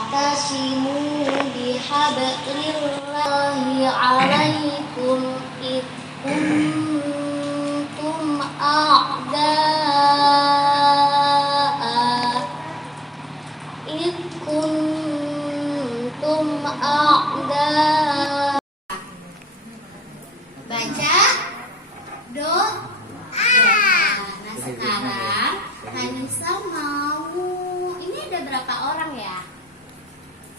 wa'tasimu bihablillahi 'alaikum id kuntum a'da'a. Baca doa. Nah sekarang Hanisa mau, ini ada berapa orang ya?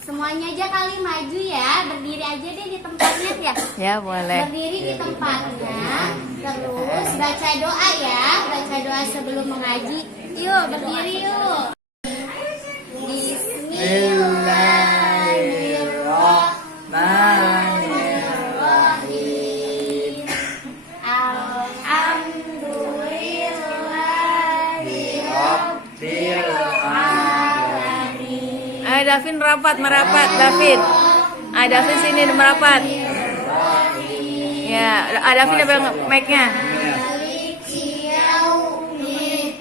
Semuanya aja kali maju ya, berdiri aja deh di tempatnya ya. Ya boleh. Berdiri di tempatnya, terus baca doa ya, baca doa sebelum mengaji. Yuk berdiri yuk. Bismillahirrahmanirrahim. Alhamdulillahirabbil alamin. Ayo Davin merapat Davin. Davin sini merapat. Ya, Davin ada mic-nya. Maliki yaumiddin.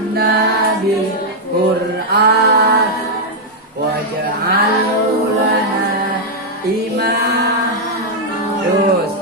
Nabil Quran waj'alhu lana imam. Terus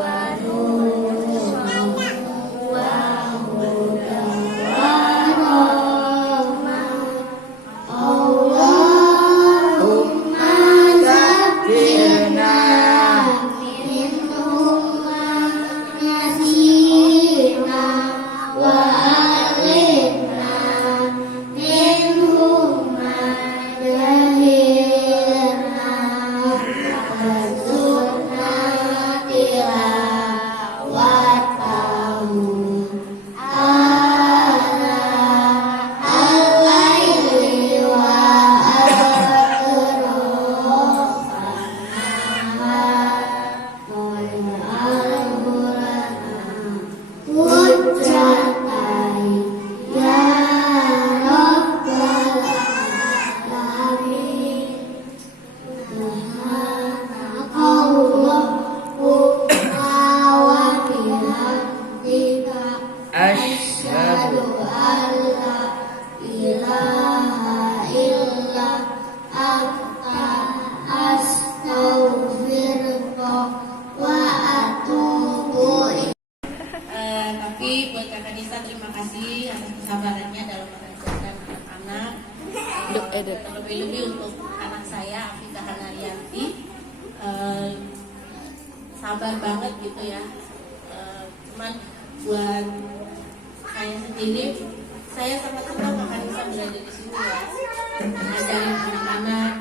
asyhadu alla ilaha illa anta astaghfiruka wa atubu ilaik. Tapi buat Kakak Nisa terima kasih atas kesabarannya dalam mengajarkan anak-anak. Terlebih-lebih untuk anak saya Afika Hanarianti, sabar banget gitu ya. Cuman buat saya sendiri, saya sangat senang Kakak Nisa berada di sini ya, ngajarin anak-anak.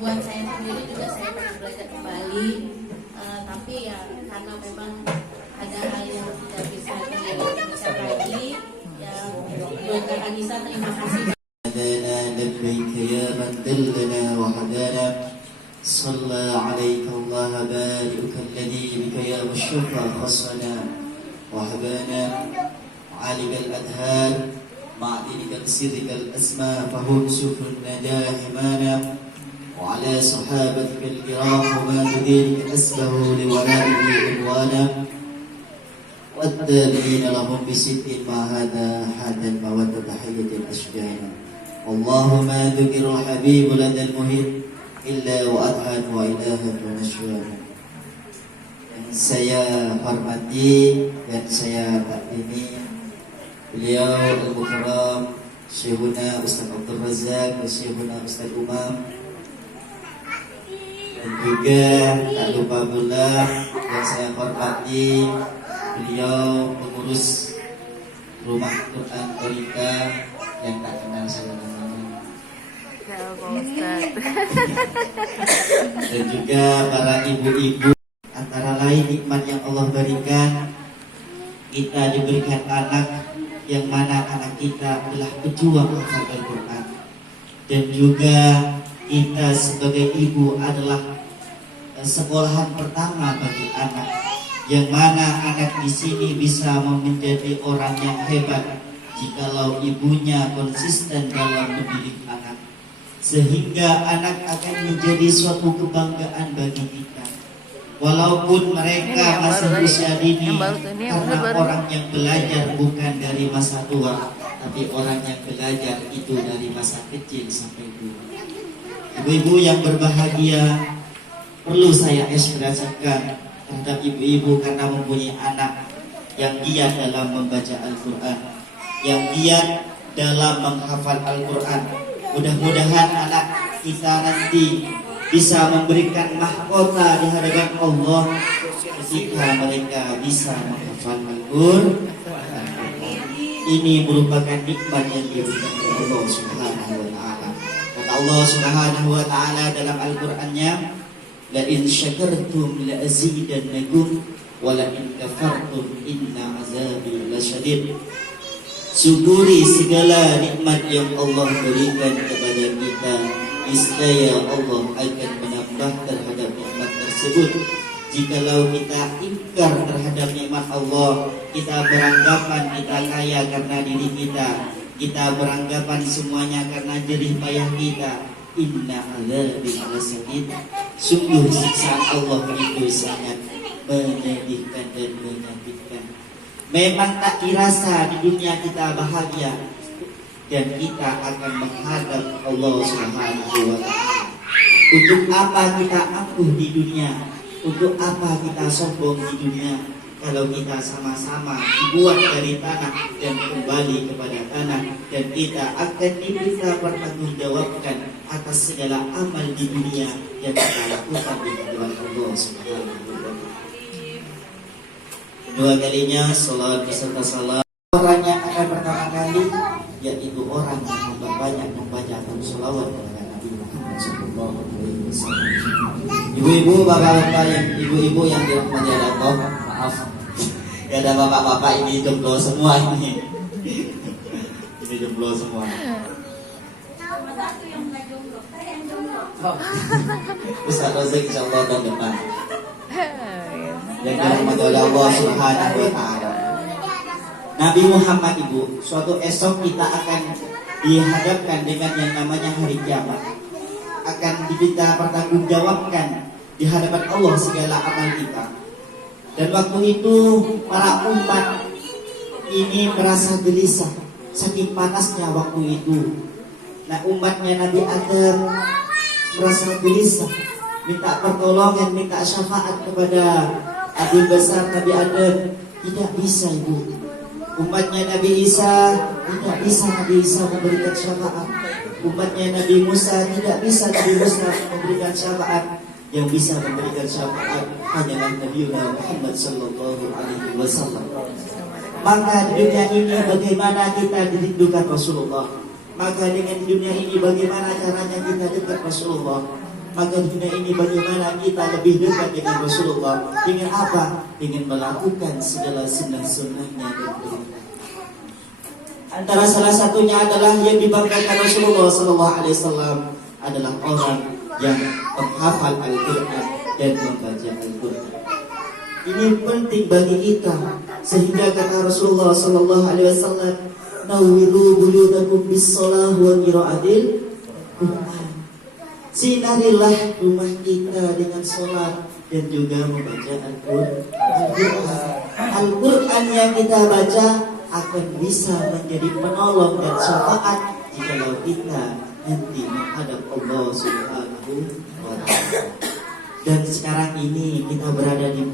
Buat saya sendiri juga saya pengen belajar kembali, tapi ya karena memang ada hal yang tidak bisa dibicarakan lagi. Ya buat Kakak Nisa terima kasih. لبيك يا من دلنا وهدانا صلى عليك الله بارئك الذي بك يا مشفى خصنا وهبانا عالج الأدهار معدنك بسرك الأسمى فهم سفر النجاح مانا وعلى صحابتك الكرام وما تدينك أسبه لولائه عنوانا والتابعين لهم بصدق ما هذا حتى المودة تحية الأشجان اللهم ذكر الحبيب لدى المهيب إلا وأدهن وإلها ونشوان. Yang saya hormati dan saya takdimi beliau Al-Mukarram Syekhuna Ustaz Abdul Razak dan Syekhuna Ustaz Umam, dan juga tak lupa pula yang saya hormati beliau pengurus Rumah Quran Torika yang tak kenal saya namanya, dan juga para ibu-ibu. Antara lain nikmat yang Allah berikan, kita diberikan anak yang mana anak kita adalah pejuang hafal Al-Quran, dan juga kita sebagai ibu adalah sekolahan pertama bagi anak, yang mana anak di sini bisa menjadi orang yang hebat jikalau ibunya konsisten dalam mendidik anak, sehingga anak akan menjadi suatu kebanggaan bagi kita. Walaupun mereka masih usia dini, karena orang yang belajar bukan dari masa tua, tapi orang yang belajar itu dari masa kecil sampai tua. Ibu-ibu yang berbahagia, perlu saya ekspresikan terhadap ibu-ibu karena mempunyai anak yang giat dalam membaca Al-Quran, yang giat dalam menghafal Al-Quran. Mudah-mudahan anak kita nanti bisa memberikan mahkota di hadapan Allah ketika mereka bisa menghafal Al-Quran. Ini merupakan nikmat yang diberikan oleh Allah Subhanahu wa taala. Kata Allah Subhanahu wa taala dalam Al-Qur'annya, la in syakartum la azidannakum wa la in kafartum inna azabi lasyadid. Syukuri segala nikmat yang Allah berikan kepada kita, niscaya Allah akan menambah terhadap nikmat tersebut. Jikalau kita ingkar terhadap nikmat Allah, kita beranggapan kita kaya karena diri kita beranggapan semuanya karena jerih payah kita, inna azabi lasyadid. Sungguh siksaan Allah itu sangat menyedihkan dan menyakitkan. Memang tak dirasa di dunia kita bahagia, dan kita akan menghadap Allah Subhanahu wa taala. Untuk apa kita angkuh di dunia? Untuk apa kita sombong di dunia? Kalau kita sama-sama dibuat dari tanah dan kembali kepada tanah, dan kita akan diminta pertanggungjawabkan atas segala amal di dunia yang kita lakukan di hadapan Allah Subhanahu wa taala. Dua kalinya salat beserta salam. Orang yang akan pertama kali yaitu orang yang banyak membaca salawat kepada Nabi Muhammad SAW. Ibu-ibu, bapak-bapak yang dirahmati Allah, maaf, gak ada bapak-bapak ini jomblo semua ini. Ini jomblo semua. Ustaz Razak insyaallah tahun depan. Yang dirahmati oleh Allah Subhanahu wa taala. Nabi Muhammad, ibu, suatu esok kita akan dihadapkan dengan yang namanya hari kiamat. Akan diminta pertanggungjawabkan di hadapan Allah segala amal kita. Dan waktu itu para umat ini merasa gelisah saking panasnya waktu itu. Nah, umatnya Nabi Adam merasa gelisah, minta pertolongan, minta syafaat kepada Abu besar Nabi Adam. Tidak bisa, ibu. Umatnya Nabi Isa tidak bisa Nabi Isa memberikan syafaat. Umatnya Nabi Musa tidak bisa Nabi Musa memberikan syafaat. Yang bisa memberikan syafaat hanyalah Nabi Muhammad sallallahu alaihi wasallam. Maka di dunia ini bagaimana kita dirindukan Rasulullah? Maka dengan dunia ini bagaimana caranya kita dekat Rasulullah? Maka di dunia ini bagaimana kita lebih dekat dengan Rasulullah? Dengan apa? Dengan melakukan segala sunnah-sunnahnya dan perintah. Antara salah satunya adalah yang dibanggakan Rasulullah SAW adalah orang yang menghafal Al-Quran dan membaca Al-Quran. Ini penting bagi kita, sehingga kata Rasulullah Sallallahu Alaihi Wasallam, "Nawwiru buyutakum bis-shalah wa qiraatil Quran." Sinarilah rumah kita dengan sholat dan juga membaca Al-Quran. Al-Quran yang kita baca akan bisa menjadi penolong dan syafaat jikalau kita nanti menghadap Allah Subhanahu wa Ta'ala. Dan sekarang ini kita berada di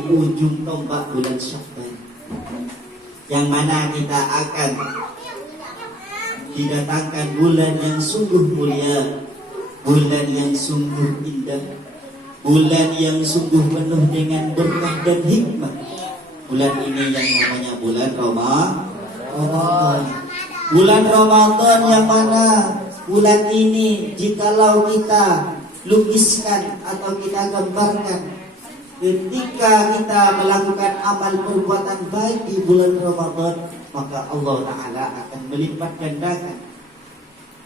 ujung tombak bulan Sya'ban, yang mana kita akan didatangkan bulan yang sungguh mulia, bulan yang sungguh indah, bulan yang sungguh penuh dengan berkah dan hikmah. Bulan ini yang namanya bulan Ramadan. Bulan Ramadan yang mana bulan ini jikalau kita lukiskan atau kita gambarkan, ketika kita melakukan amal perbuatan baik di bulan Ramadan, maka Allah Ta'ala akan melipat gandakan.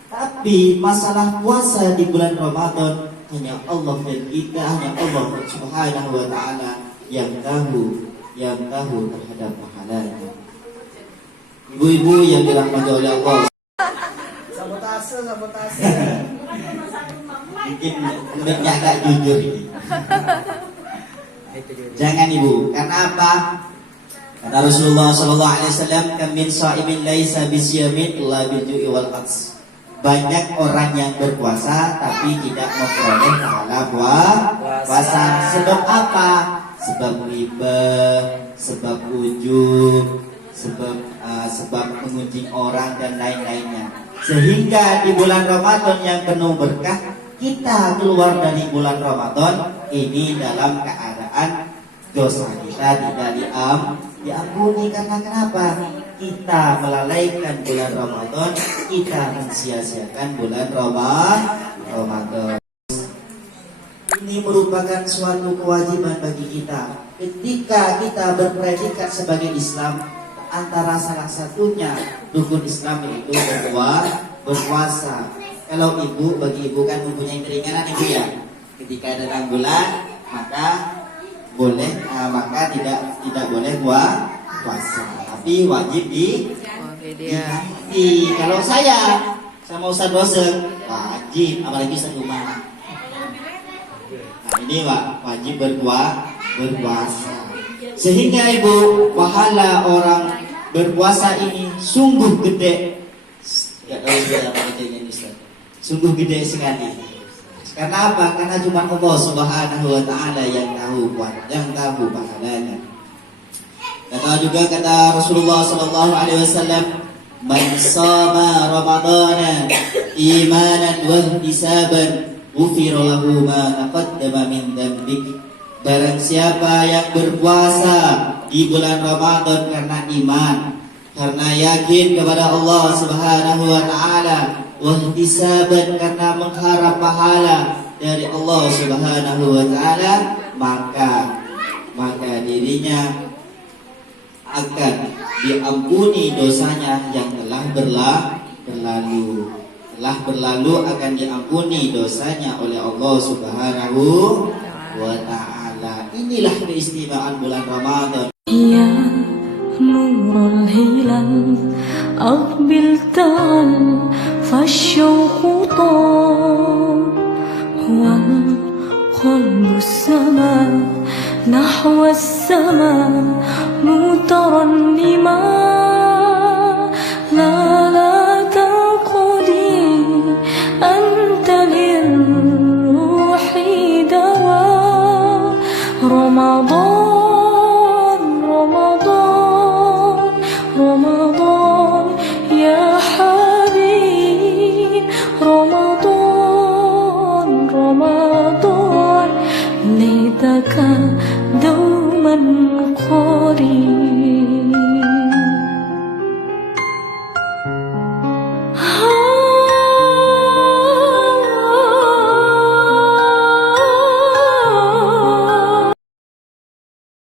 Tapi masalah puasa di bulan Ramadan hanya Allah dan kita, hanya Allah Subhanahu wa Ta'ala yang tahu terhadap pahalanya. Ibu-ibu yang dirahmati oleh Allah, Sabotase. mungkin agak jujur ini. Jangan ibu, karena apa? Kata Rasulullah Sallallahu Alaihi Wasallam, "Kam min sha'imin laisa bisyamin illa bil ju'i wal 'ats." Banyak orang yang berpuasa tapi tidak memperoleh pahala puasa. Sebab apa? Sebab riba, sebab ujub, sebab mengunjing orang dan lain-lainnya. Sehingga di bulan Ramadan yang penuh berkah, kita keluar dari bulan Ramadan ini dalam keadaan dosa kita tidak diampuni. Karena kenapa? Kita melalaikan bulan Ramadan, kita mensia-siakan bulan Ramadan. Ini merupakan suatu kewajiban bagi kita. Ketika kita berpredikat sebagai Islam, antara salah satunya rukun Islam yaitu berpuasa. Kalau bagi ibu kan mempunyai keringanan ibu ya. Ketika datang bulan, maka tidak boleh puasa. Tapi wajib diganti. Kalau saya sama Ustaz Dosen wajib, apalagi Ustaz Umar. Nah ini wajib berpuasa. Sehingga ibu, pahala orang berpuasa ini sungguh gede. Gak tahu sudah apa gedenya Ustaz. Sungguh gede sekali. Karena apa? Karena cuma Allah Subhanahu wa Ta'ala yang tahu pahalanya. Kata Rasulullah Sallallahu Alaihi Wasallam, "Man shama Ramadana imanan wa ihtisaban, ghufira lahu ma taqaddama min dhanbihi." Barang siapa yang berpuasa di bulan Ramadan karena iman, karena yakin kepada Allah Subhanahu wa Ta'ala, wa ihtisaban karena mengharap pahala dari Allah Subhanahu wa Ta'ala, maka dirinya akan diampuni dosanya yang telah berlalu akan diampuni dosanya oleh Allah Subhanahu wa Ta'ala. Inilah keistimewaan bulan Ramadan. يا نور الهلال أقبل تعال فالشوق طال والقلب السماء نحو السماء مترنما لا تقضي أنت للروح دواء رمضان يا حبيب رمضان ليتك دوما قريب